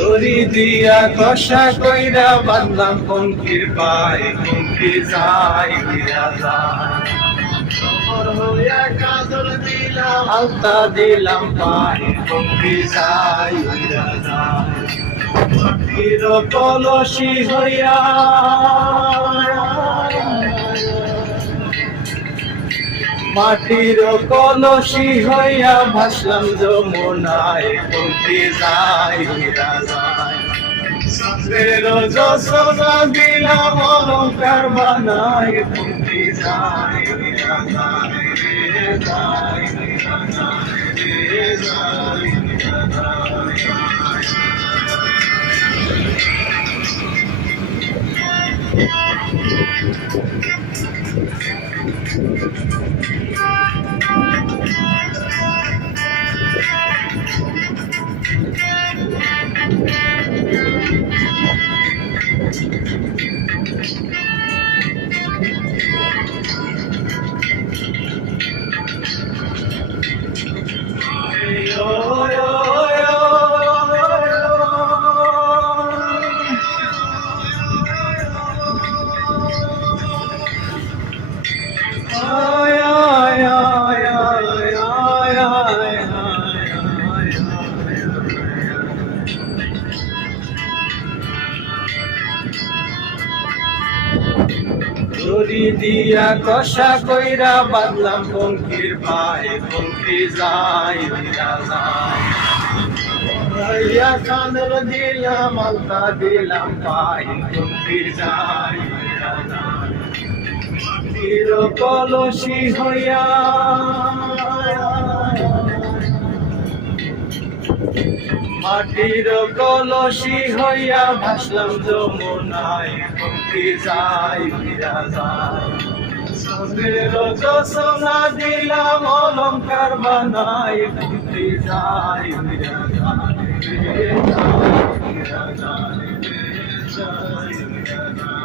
দড়ি দিয়া কষা কইরা বাঁধলাম পঙ্কির পায়, পঙ্কি যায় উইরা যায়। খবর হইয়া কাজল দিলাম, আলতা দিলাম পায়, পঙ্কি যায় উইরা যায়। মাটির কলসি হইয়া মাটির কলসি হইয়া ভাসলাম যমুনায়, পঙ্কি যায় উইরা যায়। চন্দ্রের যশোদা দিলাম অলঙ্কার বানায়, পঙ্কি যায় উইরা যায় রে যায় উইরা যায় রে যায় উইরা যায়। দড়ি দিয়া কষা কইরা বাঁধলাম পঙ্কির পায়, পঙ্কি যায় উইরা যায়। হইয়া কাঁদল দিলাম, আলতা দিলাম পায়, পঙ্কি যায় উইরা যায়। মাটির কলসি হইয়া মাটির কলসি হইয়া ভাসলাম যমুনায়, পঙ্কি যায় উইরা যায়। চন্দ্রের যশোদা দিলাম অলঙ্কার বানায়, পঙ্কি যায় উইরা যায় রে যায় উইরা যায় রে যায় উইরা যায়।